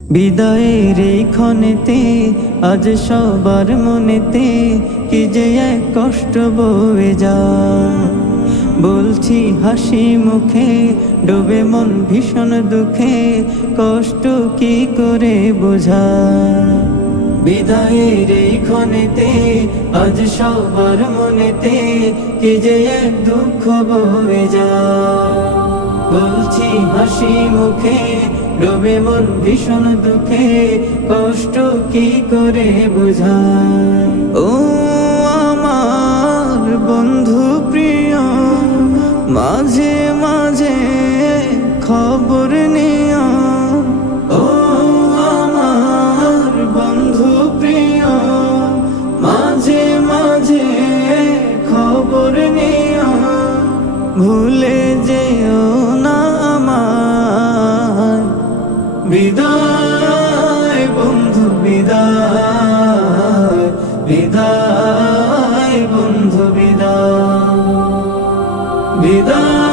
বিদায়ের এই ক্ষণেতে আজ সবার মনেতে কি যে এক কষ্ট বয়ে যায়। বলছি হাসি মুখে, ডোবে মন ভীষণ দুঃখে, কষ্ট কি করে বোঝায়। বিদায়ের এই ক্ষণেতে আজ সবার মনেতে কি যে এক দুঃখ বয়ে যায়। বলছি হাসি মুখে, ডোবে মন ভীষণ দুঃখে, কষ্ট কি করে বোঝায়। ও আমার বন্ধু প্রিয়, মাঝে মাঝে খবর নিও। ও আমার বন্ধু প্রিয়, মাঝে মাঝে খবর নিও। ভুলে যেও না আমার। বিদায় বন্ধু বিদায়, বিদায় বন্ধু বিদায়, বিদায়।